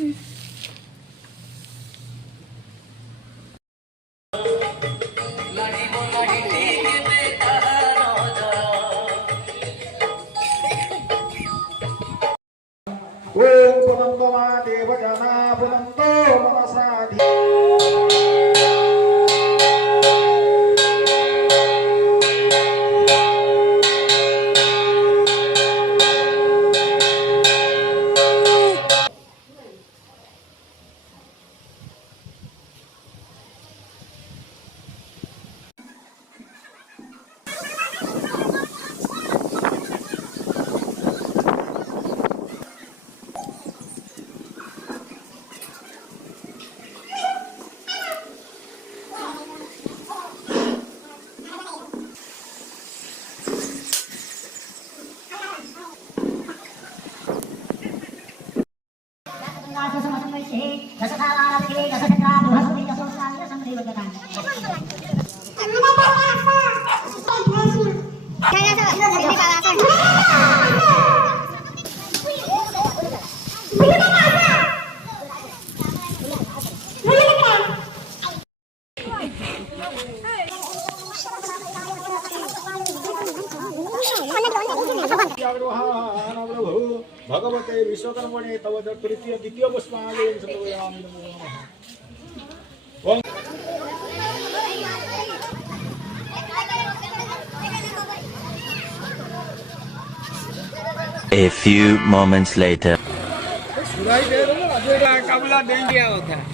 ओम पुनंदो देव जना पुनंदो मनसाधि भगवते विश्वकर्मणे तव तृतीय द्वितीय पुष्पांजलि समर्पयामि नमो नमः। A few moments later. कबला दे दिया होता है।